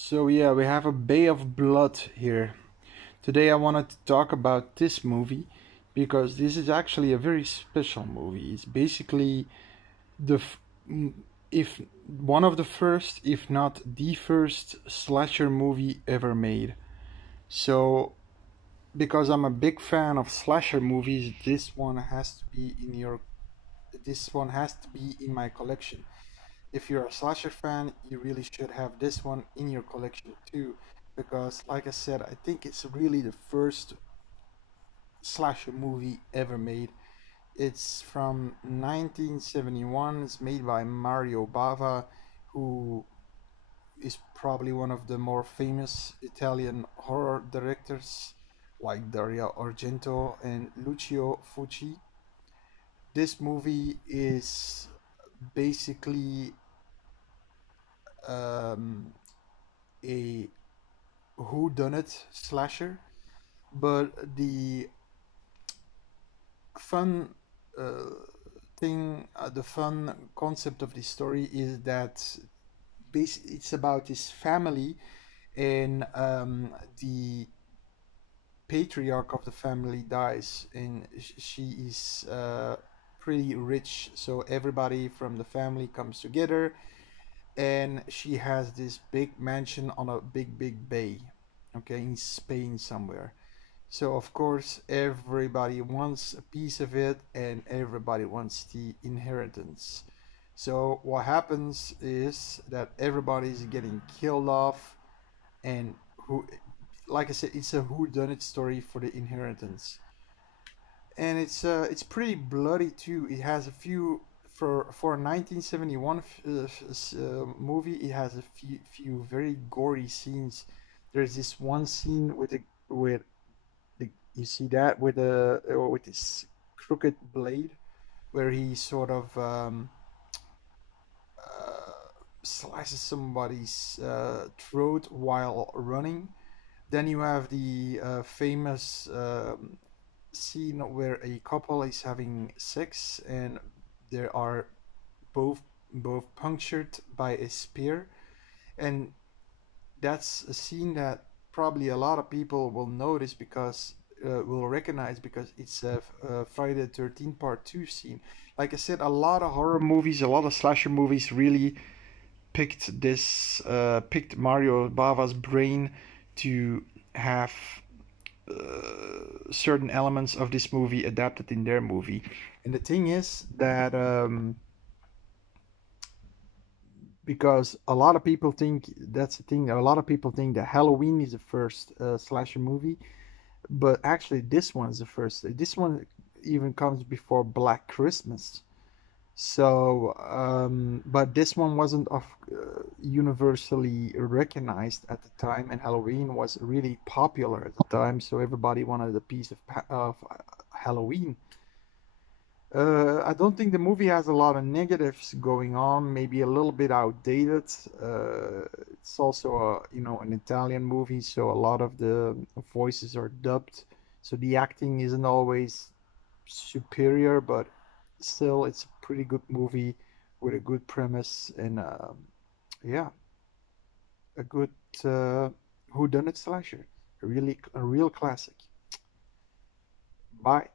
So yeah, we have a Bay of Blood here. Today I wanted to talk about this movie because this is actually a very special movie. It's basically the if one of the first, if not the first slasher movie ever made. So because I'm a big fan of slasher movies, this one has to be in my collection. If you're a slasher fan, you really should have this one in your collection too, because, like I said, I think it's really the first slasher movie ever made. It's from 1971. It's made by Mario Bava, who is probably one of the more famous Italian horror directors, like Dario Argento and Lucio Fucci. This movie is basically um, a whodunit slasher, but the fun uh, the fun concept of this story is that it's about this family, and the patriarch of the family dies, and she is pretty rich, so everybody from the family comes together, and she has this big mansion on a big bay, okay, in Spain somewhere. So of course everybody wants a piece of it and everybody wants the inheritance. So what happens is that everybody's getting killed off, and who like I said, it's a who done it story for the inheritance. And it's pretty bloody too. It has a few for a 1971 movie. It has a few very gory scenes. There's this one scene with you see that with this crooked blade, where he sort of slices somebody's throat while running. Then you have the famous scene where a couple is having sex and they are both both punctured by a spear, and that's a scene that probably a lot of people will notice because will recognize, because it's a Friday the 13th Part 2 scene. Like I said, a lot of horror movies, a lot of slasher movies really picked Mario Bava's brain to have certain elements of this movie adapted in their movie. And the thing is that because a lot of people think that's the thing, a lot of people think that Halloween is the first slasher movie, but actually this one's the first. This one even comes before Black Christmas. So, but this one wasn't universally recognized at the time, and Halloween was really popular at the time, so everybody wanted a piece of Halloween. I don't think the movie has a lot of negatives going on. Maybe a little bit outdated. It's also an Italian movie, so a lot of the voices are dubbed, so the acting isn't always superior, but still, it's a pretty good movie with a good premise and yeah, a good whodunit slasher. A real classic. Bye.